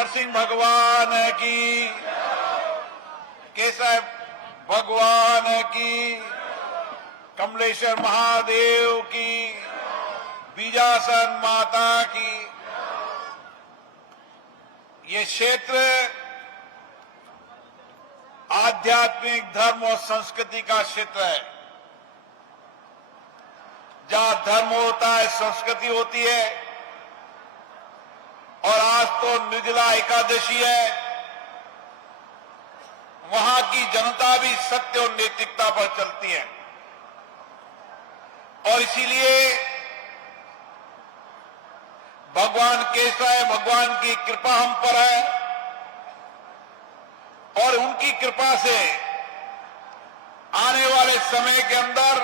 नरसिंह भगवान की, केशव भगवान की, कमलेश्वर महादेव की, बीजासन माता की। ये क्षेत्र आध्यात्मिक धर्म और संस्कृति का क्षेत्र है। जहां धर्म होता है संस्कृति होती है। और आज तो निर्जला एकादशी है, वहां की जनता भी सत्य और नैतिकता पर चलती है। और इसीलिए भगवान केशव, भगवान की कृपा हम पर है और उनकी कृपा से आने वाले समय के अंदर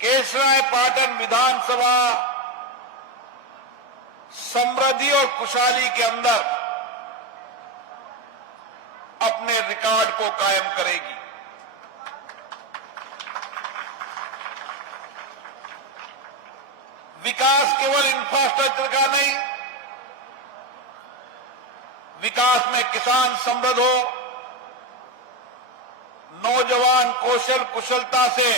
केशरायपाटन विधानसभा समृद्धि और खुशहाली के अंदर अपने रिकॉर्ड को कायम करेगी। विकास केवल इंफ्रास्ट्रक्चर का नहीं, विकास में किसान समृद्ध हो, नौजवान कौशल कुशलता से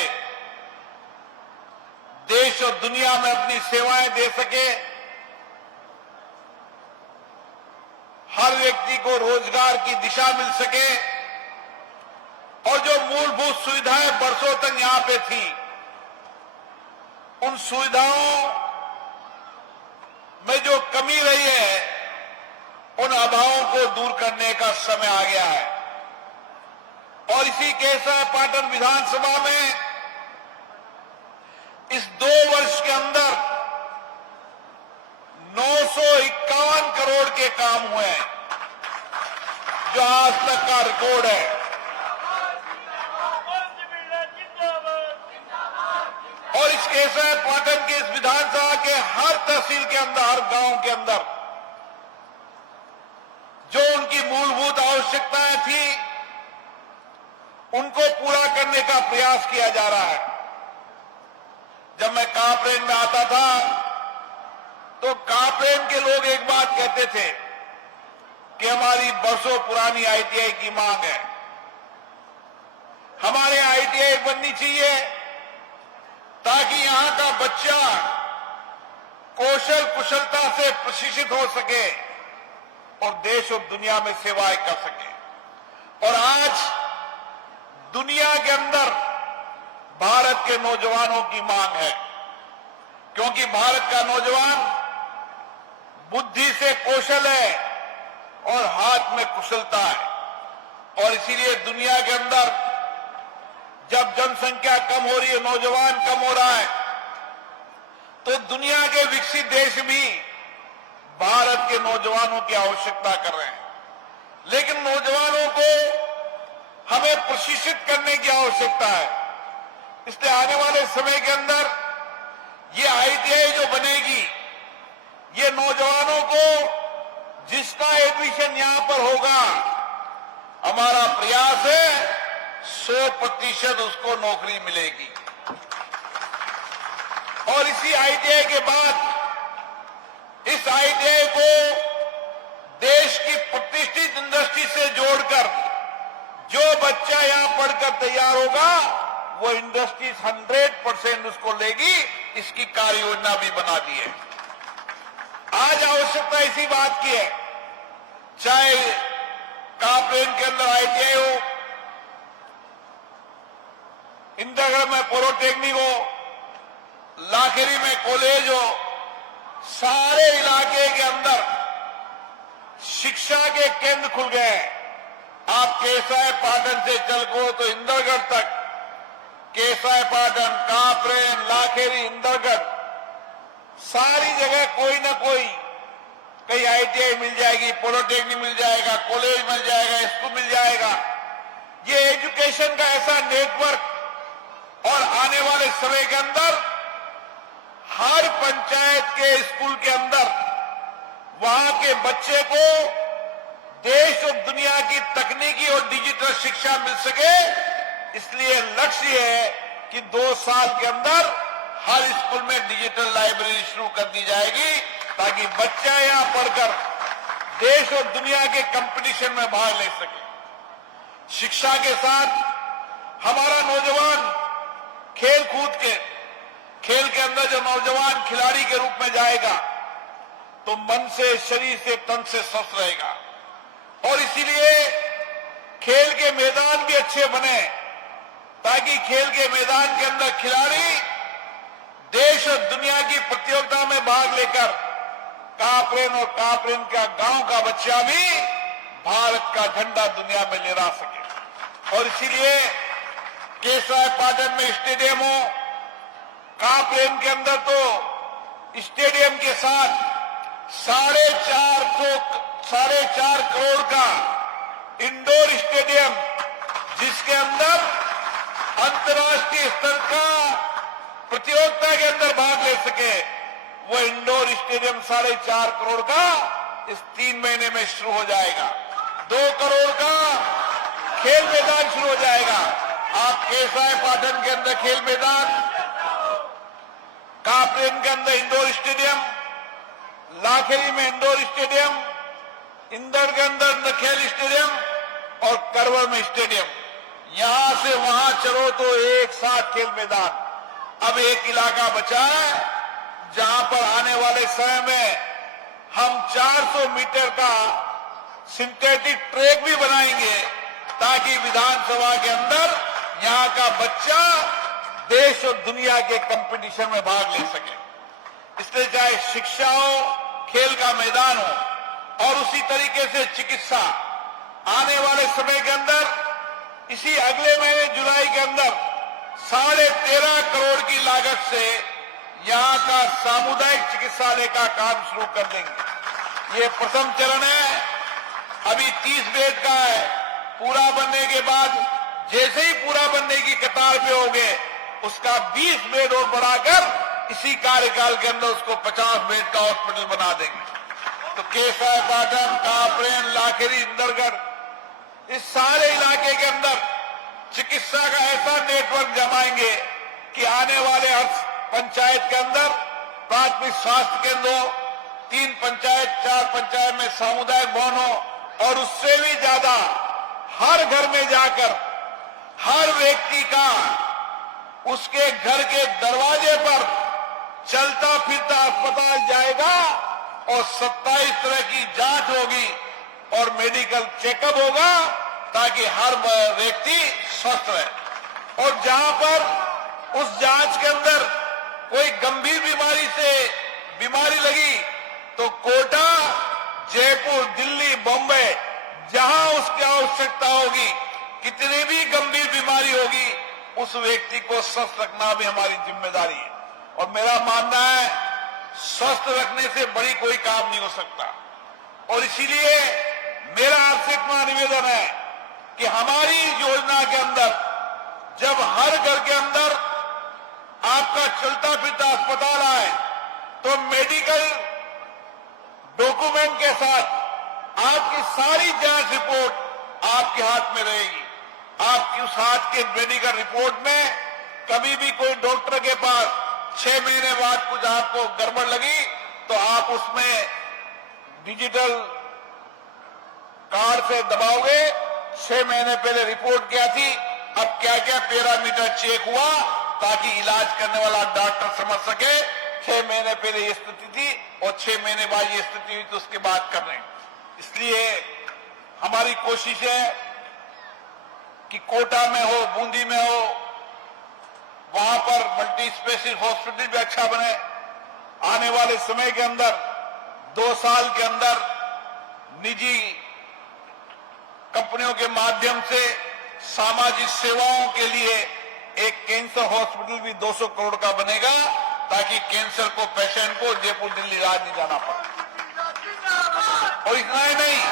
देश और दुनिया में अपनी सेवाएं दे सके, हर व्यक्ति को रोजगार की दिशा मिल सके और जो मूलभूत सुविधाएं बरसों तक यहां पे थी, उन सुविधाओं में जो कमी रही है, उन अभावों को दूर करने का समय आ गया है। और इसी केशरायपाटन विधानसभा में इस 2 वर्ष के अंदर 951 करोड़ के काम हुए हैं, जो आज तक का रिकॉर्ड है। और इस केशरायपाटन के इस विधानसभा के हर तहसील के अंदर, हर गांव के अंदर जो उनकी मूलभूत आवश्यकताएं थी, उनको पूरा करने का प्रयास किया जा रहा है। जब मैं कापरेन में आता था तो कापरेन के लोग एक बात कहते थे कि हमारी बरसों पुरानी आईटीआई की मांग है, हमारे आईटीआई बननी चाहिए ताकि यहां का बच्चा कौशल कुशलता से प्रशिक्षित हो सके और देश और दुनिया में सेवाएं कर सके। और आज दुनिया के अंदर भारत के नौजवानों की मांग है, क्योंकि भारत का नौजवान बुद्धि से कौशल है और हाथ में कुशलता है। और इसीलिए दुनिया के अंदर जब जनसंख्या कम हो रही है, नौजवान कम हो रहा है, तो दुनिया के विकसित देश भी भारत के नौजवानों की आवश्यकता कर रहे हैं। लेकिन नौजवानों को हमें प्रशिक्षित करने की आवश्यकता है। इसलिए आने वाले समय के अंदर ये आईटीआई जो बनेगी, ये नौजवानों को जिसका एडमिशन यहां पर होगा, हमारा प्रयास है 100% उसको नौकरी मिलेगी। और इसी आईटीआई के बाद इस आईटीआई को देश की प्रतिष्ठित इंडस्ट्री से जोड़कर जो बच्चा यहां पढ़कर तैयार होगा, वो इंडस्ट्रीज 100% उसको लेगी। इसकी कार्य योजना भी बना दी है। आज आवश्यकता इसी बात की है, चाहे कापरेन के अंदर आईटीआई हो, इंदिरागढ़ में पॉलिटेक्निक हो, लाखेरी में कॉलेज हो, सारे इलाके के अंदर शिक्षा के केंद्र खुल गए हैं। आप केशरायपाटन से चलको तो इंदिरागढ़ तक, केशरायपाटन, कापरेन, लाखेरी, इंदिरागढ़, सारी जगह कोई ना कोई कहीं आईटीआई मिल जाएगी, पॉलिटेक्निक मिल जाएगा, कॉलेज मिल जाएगा, स्कूल मिल जाएगा। ये एजुकेशन का ऐसा नेटवर्क, और आने वाले समय के अंदर हर पंचायत के स्कूल के अंदर वहां के बच्चे को देश और दुनिया की तकनीकी और डिजिटल शिक्षा मिल सके। इसलिए लक्ष्य है कि 2 साल के अंदर हर स्कूल में डिजिटल लाइब्रेरी शुरू कर दी जाएगी, ताकि बच्चा यहां पढ़कर देश और दुनिया के कंपटीशन में भाग ले सके। शिक्षा के साथ हमारा नौजवान खेल कूद के खेल के अंदर जो नौजवान खिलाड़ी के रूप में जाएगा तो मन से, शरीर से, तन से स्वस्थ रहेगा। और इसीलिए खेल के मैदान भी अच्छे बने ताकि खेल के मैदान के अंदर खिलाड़ी देश और दुनिया की प्रतियोगिता में भाग लेकर कापरेन और कापरेन का गांव का बच्चा भी भारत का झंडा दुनिया में लहरा सके। और इसीलिए केसराय पाटन में स्टेडियम हो, कापरेन के अंदर तो स्टेडियम के साथ 4.5 करोड़ का इंडोर स्टेडियम, जिसके अंदर अंतर्राष्ट्रीय स्तर का प्रतियोगिता के अंदर भाग ले सके, वो इंडोर स्टेडियम 4.5 करोड़ का इस 3 महीने में शुरू हो जाएगा। 2 करोड़ का खेल मैदान शुरू हो जाएगा। आप केसराय पाटन के अंदर खेल मैदान, कापरेन के अंदर इंडोर स्टेडियम, लाखेरी में इंडोर स्टेडियम, इंदौर के अंदर नखेल स्टेडियम और करवर में स्टेडियम, यहां से वहां चलो तो एक साथ खेल मैदान। अब एक इलाका बचा है जहां पर आने वाले समय में हम 400 मीटर का सिंथेटिक ट्रैक भी बनाएंगे ताकि विधानसभा के अंदर यहां का बच्चा देश और दुनिया के कंपटीशन में भाग ले सके। इसलिए चाहे शिक्षा हो, खेल का मैदान हो और उसी तरीके से चिकित्सा, आने वाले समय के अंदर इसी अगले महीने जुलाई के अंदर 13.5 करोड़ की लागत से यहां का सामुदायिक चिकित्सालय का काम शुरू कर देंगे। ये प्रथम चरण है, अभी 30 बेड का है। पूरा बनने के बाद जैसे ही पूरा बनने की कतार पे होंगे उसका 20 बेड और बढ़ाकर इसी कार्यकाल के अंदर उसको 50 बेड का हॉस्पिटल बना देंगे। तो केसराय पाटन, कापरेन, लाखेरी, इंदरगढ़, इस सारे इलाके के अंदर चिकित्सा का ऐसा नेटवर्क जमाएंगे कि आने वाले हर पंचायत के अंदर प्राथमिक स्वास्थ्य केंद्र हो, 3 पंचायत 4 पंचायत में सामुदायिक भवन हो और उससे भी ज्यादा हर घर में जाकर हर व्यक्ति का उसके घर के दरवाजे पर चलता फिरता अस्पताल जाएगा और 27 तरह की जांच होगी और मेडिकल चेकअप होगा ताकि हर व्यक्ति स्वस्थ रहे। और जहां पर उस जांच के अंदर कोई गंभीर बीमारी लगी तो कोटा, जयपुर, दिल्ली, बॉम्बे, जहां उसकी आवश्यकता होगी, कितनी भी गंभीर बीमारी होगी, उस व्यक्ति को स्वस्थ रखना भी हमारी जिम्मेदारी है। और मेरा मानना है स्वस्थ रखने से बड़ी कोई काम नहीं हो सकता। और इसीलिए मेरा आपसे इतना निवेदन है कि हमारी योजना के अंदर जब हर घर के अंदर आपका चलता फिरता अस्पताल आए तो मेडिकल डॉक्यूमेंट के साथ आपकी सारी जांच रिपोर्ट आपके हाथ में रहेगी। आपकी उस हाथ के मेडिकल रिपोर्ट में कभी भी कोई डॉक्टर के पास 6 महीने बाद कुछ आपको गड़बड़ लगी तो आप उसमें डिजिटल कार्ड से दबाओगे, 6 महीने पहले रिपोर्ट क्या थी, अब क्या क्या पैरामीटर चेक हुआ, ताकि इलाज करने वाला डॉक्टर समझ सके 6 महीने पहले ये स्थिति थी और 6 महीने बाद ये स्थिति हुई तो उसके बाद कर रहे हैं। इसलिए हमारी कोशिश है कि कोटा में हो, बूंदी में हो, वहां पर मल्टी स्पेशलिस्ट हॉस्पिटल भी अच्छा बने। आने वाले समय के अंदर 2 साल के अंदर निजी कंपनियों के माध्यम से सामाजिक सेवाओं के लिए एक कैंसर हॉस्पिटल भी 200 करोड़ का बनेगा ताकि कैंसर को पेशेंट को जयपुर, दिल्ली, राज्य नहीं जाना पड़े। और इतना ही नहीं,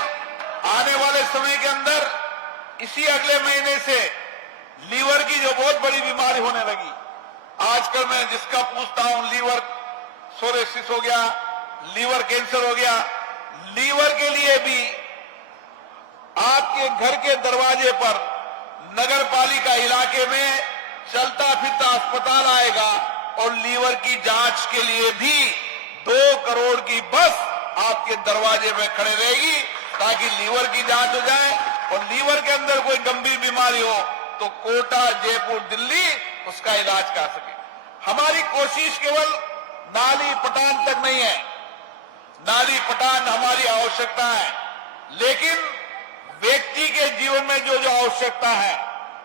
आने वाले समय के अंदर इसी अगले महीने से लीवर की जो बहुत बड़ी बीमारी होने लगी, आजकल मैं जिसका पूछता हूं लीवर सोरेसिस हो गया, लीवर कैंसर हो गया, लीवर के लिए भी आपके घर के दरवाजे पर नगर पालिका इलाके में चलता फिरता अस्पताल आएगा और लीवर की जांच के लिए भी 2 करोड़ की बस आपके दरवाजे पे खड़े रहेगी ताकि लीवर की जांच हो जाए, और लीवर के अंदर कोई गंभीर बीमारी हो तो कोटा, जयपुर, दिल्ली उसका इलाज कर सके। हमारी कोशिश केवल नाली पटान तक नहीं है। नाली पटान हमारी आवश्यकता है, लेकिन व्यक्ति के जीवन में जो जो आवश्यकता है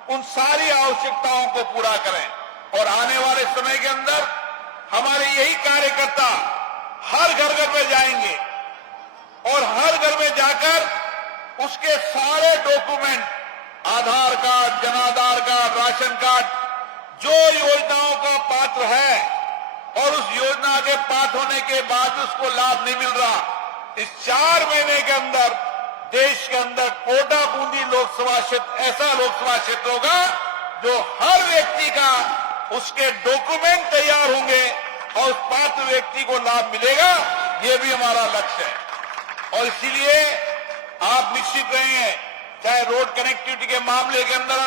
उन सारी आवश्यकताओं को पूरा करें। और आने वाले समय के अंदर हमारे यही कार्यकर्ता हर घर घर में जाएंगे और हर घर में जाकर उसके सारे डॉक्यूमेंट, आधार कार्ड, जनाधार कार्ड, राशन कार्ड, जो योजनाओं का पात्र है और उस योजना के पात्र होने के बाद उसको लाभ नहीं मिल रहा, इस 4 महीने के अंदर देश के अंदर कोटा बूंदी लोकसभा क्षेत्र ऐसा लोकसभा क्षेत्र होगा जो हर व्यक्ति का उसके डॉक्यूमेंट तैयार होंगे और उस पात्र व्यक्ति को लाभ मिलेगा। ये भी हमारा लक्ष्य है। और इसीलिए आप निश्चित रहिए, चाहे रोड कनेक्टिविटी के मामले के अंदर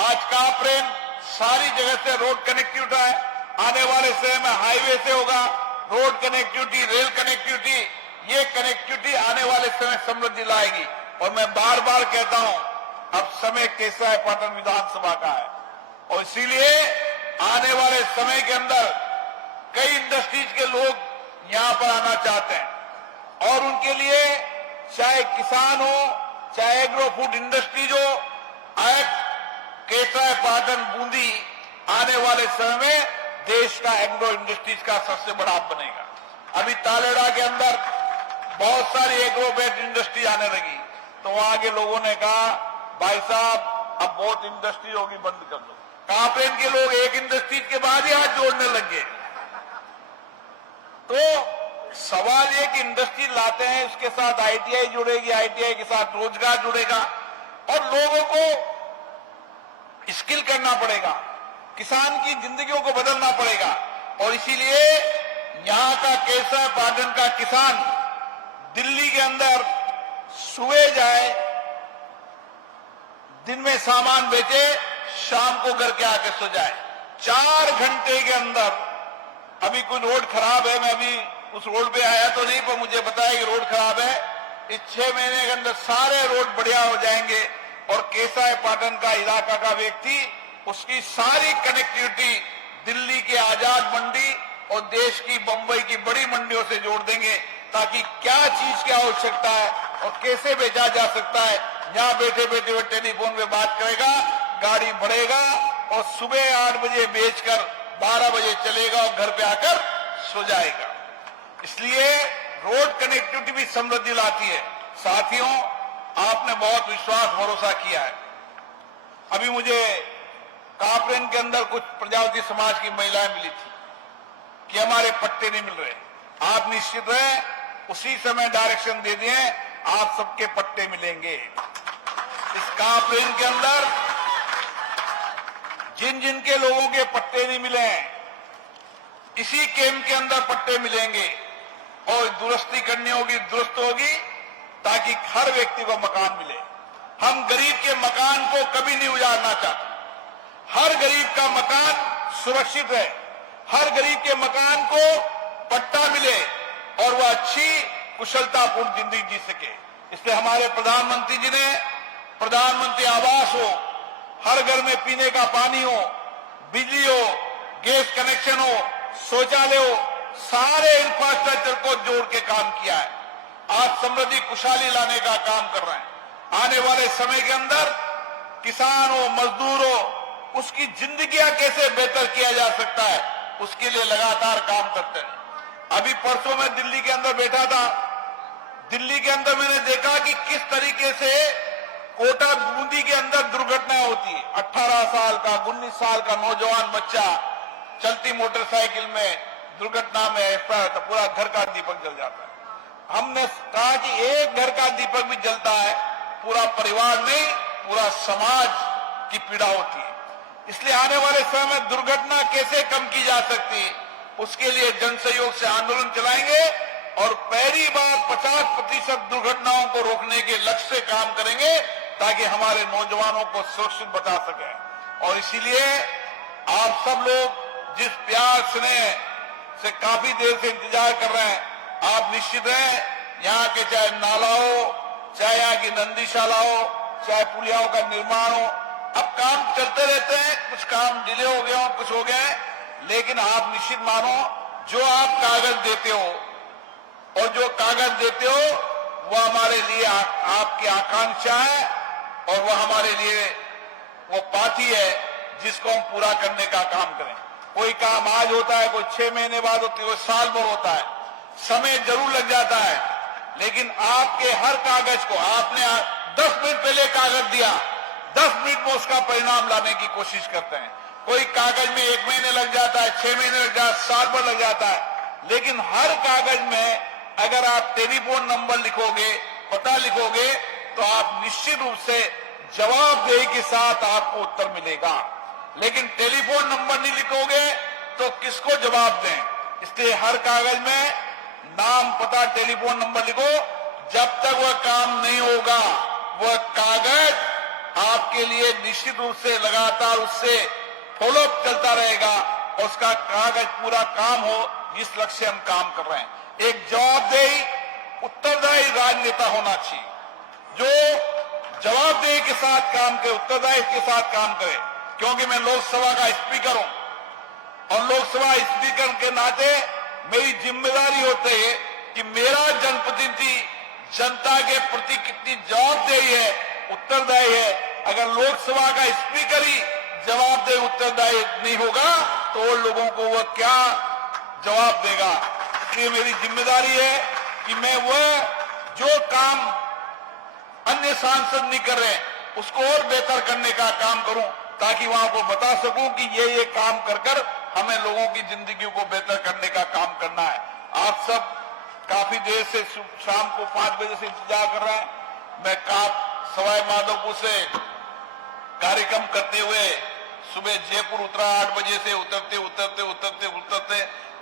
आज कापरेन सारी जगह से रोड कनेक्टिविटी है, आने वाले समय में हाईवे से होगा, रोड कनेक्टिविटी, रेल कनेक्टिविटी, ये कनेक्टिविटी आने वाले समय समृद्धि लाएगी। और मैं बार बार कहता हूं, अब समय केसरायपाटन विधानसभा का है और इसीलिए आने वाले समय के अंदर कई इंडस्ट्रीज के लोग यहां पर आना चाहते हैं और उनके लिए चाहे किसान हो, चाहे एग्रो फूड इंडस्ट्रीज हो, केसरायपाटन बूंदी आने वाले समय में देश का एग्रो इंडस्ट्रीज का सबसे बड़ा हब बनेगा। अभी तालेड़ा के अंदर बहुत सारी एग्रो बेस्ड इंडस्ट्री आने लगी, तो वहां के लोगों ने कहा भाई साहब अब बहुत इंडस्ट्री होगी, बंद कर दो। कापरेन के लोग एक इंडस्ट्री के बाद ही हाथ जोड़ने लगे। तो सवाल ये कि इंडस्ट्री लाते हैं, उसके साथ आईटीआई जुड़ेगी, आईटीआई के साथ रोजगार जुड़ेगा और लोगों को स्किल करना पड़ेगा, किसान की जिंदगियों को बदलना पड़ेगा। और इसीलिए यहां का केसरायपाटन का किसान दिल्ली के अंदर सुबह जाए, दिन में सामान बेचे, शाम को घर के आके सो जाए। 4 घंटे के अंदर, अभी कोई रोड खराब है, मैं अभी उस रोड पे आया तो नहीं, पर मुझे बताया कि रोड खराब है, इस 6 महीने के अंदर सारे रोड बढ़िया हो जाएंगे और केसरायपाटन का इलाका का व्यक्ति उसकी सारी कनेक्टिविटी दिल्ली के आजाद मंडी और देश की बंबई की बड़ी मंडियों से जोड़ देंगे, ताकि क्या चीज की आवश्यकता है और कैसे बेचा जा सकता है, यहां बैठे बैठे हुए टेलीफोन पे बात करेगा, गाड़ी बढ़ेगा और सुबह 8 बजे बेचकर 12 बजे चलेगा और घर पे आकर सो जाएगा। इसलिए रोड कनेक्टिविटी भी समृद्धि लाती है। साथियों, आपने बहुत विश्वास भरोसा किया है। अभी मुझे कापरेन के अंदर कुछ प्रजापति समाज की महिलाएं मिली थी कि हमारे पट्टे नहीं मिल रहे। आप निश्चित रहे, उसी समय डायरेक्शन दे दिए, आप सबके पट्टे मिलेंगे। इस कापरेन के अंदर जिन जिन के लोगों के पट्टे नहीं मिले हैं, इसी कैंप के अंदर पट्टे मिलेंगे और दुरुस्ती करनी होगी, दुरुस्त होगी, ताकि हर व्यक्ति को मकान मिले। हम गरीब के मकान को कभी नहीं उजाड़ना चाहते। हर गरीब का मकान सुरक्षित है, हर गरीब के मकान को पट्टा मिले और वह अच्छी कुशलतापूर्ण जिंदगी जी सके। इसलिए हमारे प्रधानमंत्री जी ने प्रधानमंत्री आवास हो, हर घर में पीने का पानी हो, बिजली हो, गैस कनेक्शन हो, शौचालय हो, सारे इंफ्रास्ट्रक्चर को जोड़ के काम किया है। आज समृद्धि खुशहाली लाने का काम कर रहे हैं। आने वाले समय के अंदर किसान हो, मजदूर हो, उसकी जिंदगियां कैसे बेहतर किया जा सकता है, उसके लिए लगातार काम करते हैं। अभी परसों में दिल्ली के अंदर बैठा था, दिल्ली के अंदर मैंने देखा कि किस तरीके से कोटा बूंदी के अंदर दुर्घटनाएं होती है। 18 साल का, 19 साल का नौजवान बच्चा चलती मोटरसाइकिल में दुर्घटना में एक्सपायर होता, पूरा घर का दीपक जल जाता है। हमने कहा कि एक घर का दीपक भी जलता है, पूरा परिवार नहीं, पूरा समाज की पीड़ा होती है। इसलिए आने वाले समय में दुर्घटना कैसे कम की जा सकती है, उसके लिए जन सहयोग से आंदोलन चलाएंगे और पहली बार 50% दुर्घटनाओं को रोकने के लक्ष्य से काम करेंगे, ताकि हमारे नौजवानों को सुरक्षित बचा सके। और इसीलिए आप सब लोग जिस प्यार स्नेह से काफी देर से इंतजार कर रहे हैं, आप निश्चित हैं यहाँ के चाहे नाला हो, चाहे यहाँ की नंदीशाला हो, चाहे पुलियाओं का निर्माण हो, अब काम चलते रहते हैं। कुछ काम डिले हो गया हो, कुछ हो गया है, लेकिन आप निश्चित मानो जो आप कागज देते हो और जो कागज देते हो वो हमारे लिए आपकी आकांक्षा है और वो हमारे लिए वो पाती है जिसको हम पूरा करने का काम करें। कोई काम आज होता है, कोई 6 महीने बाद होती है, कोई साल भर होता है, समय जरूर लग जाता है, लेकिन आपके हर कागज को आपने 10 मिनट पहले कागज दिया, 10 मिनट में उसका परिणाम लाने की कोशिश करते हैं। कोई कागज में 1 महीने लग जाता है, 6 महीने लग जाता है, साल भर लग जाता है, लेकिन हर कागज में अगर आप टेलीफोन नंबर लिखोगे, पता लिखोगे, तो आप निश्चित रूप से जवाबदेही के साथ आपको उत्तर मिलेगा। लेकिन टेलीफोन नंबर नहीं लिखोगे तो किसको जवाब दें? इसलिए हर कागज में नाम, पता, टेलीफोन नंबर लिखो। जब तक वह काम नहीं होगा, वह कागज आपके लिए निश्चित रूप से लगातार उससे फॉलोअप चलता रहेगा और उसका कागज पूरा काम हो जिस लक्ष्य से हम काम कर रहे हैं। एक जवाबदेही, उत्तरदायी राजनेता होना चाहिए जो जवाबदेही के साथ काम करे, उत्तरदायी के साथ काम करे। क्योंकि मैं लोकसभा का स्पीकर हूं और लोकसभा स्पीकर के नाते मेरी जिम्मेदारी होती है कि मेरा जनप्रतिनिधि जनता के प्रति कितनी जवाबदेही है, उत्तरदायी है। अगर लोकसभा का स्पीकर ही जवाबदेही, उत्तरदायी नहीं होगा तो वो लोगों को वह क्या जवाब देगा? इसलिए मेरी जिम्मेदारी है कि मैं वह जो काम अन्य सांसद नहीं कर रहे उसको और बेहतर करने का काम करूं, ताकि वहां को बता सकूं कि ये काम कर हमें लोगों की जिंदगी को बेहतर करने का काम करना है। आप सब काफी देर से शाम को 5 बजे से इंतजार कर रहे हैं। मैं सवाई माधोपुर से कार्यक्रम करते हुए सुबह जयपुर उतरा, 8 बजे से उतरते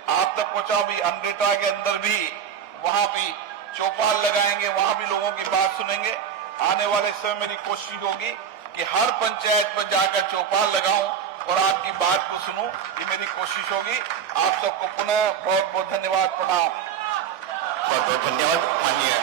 आप तक पहुंचा। भी अमृता के अंदर भी वहां भी चौपाल लगाएंगे, वहां भी लोगों की बात सुनेंगे। आने वाले समय मेरी कोशिश होगी कि हर पंचायत पर जाकर चौपाल लगाऊं और आपकी बात को सुनूं, ये मेरी कोशिश होगी। आप सबको पुनः बहुत बहुत धन्यवाद, प्रणाम। बहुत बहुत धन्यवाद माननीय